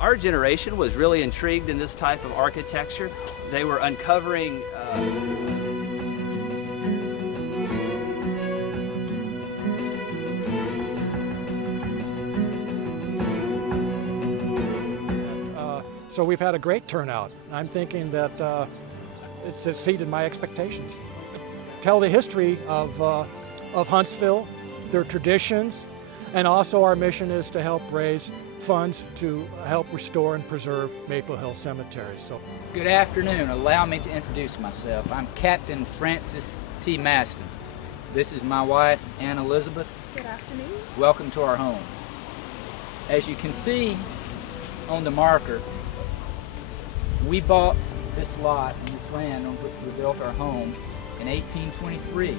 Our generation was really intrigued in this type of architecture. They were uncovering So we've had a great turnout. I'm thinking that it's exceeded my expectations. Tell the history of Huntsville, their traditions, and also our mission is to help raise funds to help restore and preserve Maple Hill Cemetery. So, good afternoon. Allow me to introduce myself. I'm Captain Francis T. Maston. This is my wife, Ann Elizabeth. Good afternoon. Welcome to our home. As you can see on the marker, we bought this lot and this land on which we built our home in 1823.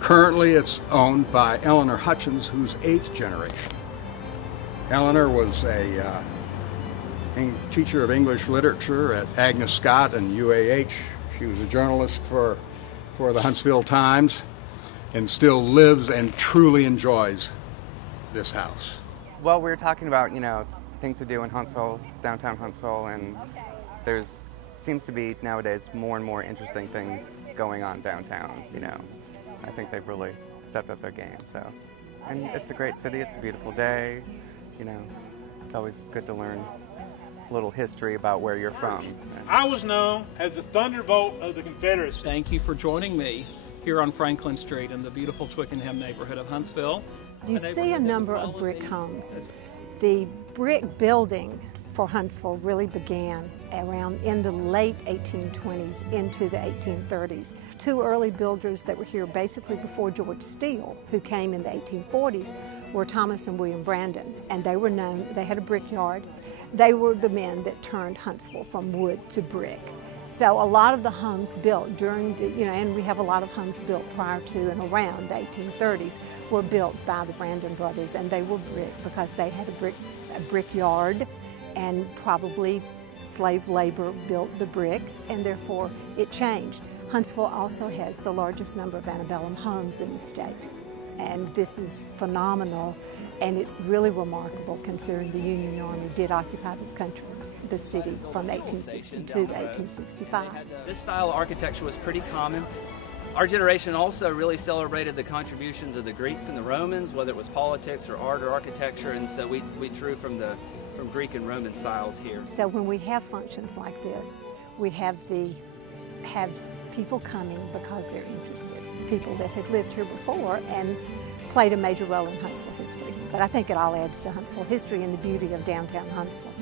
Currently it's owned by Eleanor Hutchins, who's 8th generation. Eleanor was a teacher of English literature at Agnes Scott and UAH. She was a journalist for the Huntsville Times and still lives and truly enjoys this house. Well, we were talking about, things to do in Huntsville, downtown Huntsville, and there's seems to be nowadays more and more interesting things going on downtown, I think they've really stepped up their game, so. And it's a great city, it's a beautiful day, it's always good to learn a little history about where you're from. I was known as the Thunderbolt of the Confederacy. Thank you for joining me here on Franklin Street in the beautiful Twickenham neighborhood of Huntsville. You see a number of brick homes. The brick building for Huntsville really began around in the late 1820s into the 1830s. Two early builders that were here basically before George Steele, who came in the 1840s, were Thomas and William Brandon, and they were known, they had a brickyard. They were the men that turned Huntsville from wood to brick. So a lot of the homes built during the, and we have a lot of homes built prior to and around the 1830s were built by the Brandon brothers, and they were brick because they had a brickyard, and probably slave labor built the brick, and therefore it changed. Huntsville also has the largest number of antebellum homes in the state, and this is phenomenal, and it's really remarkable considering the Union Army did occupy the city from 1862 to 1865. This style of architecture was pretty common. Our generation also really celebrated the contributions of the Greeks and the Romans, whether it was politics or art or architecture, and so we drew from Greek and Roman styles here. So when we have functions like this, we have people coming because they're interested, people that had lived here before and played a major role in Huntsville history. But I think it all adds to Huntsville history and the beauty of downtown Huntsville.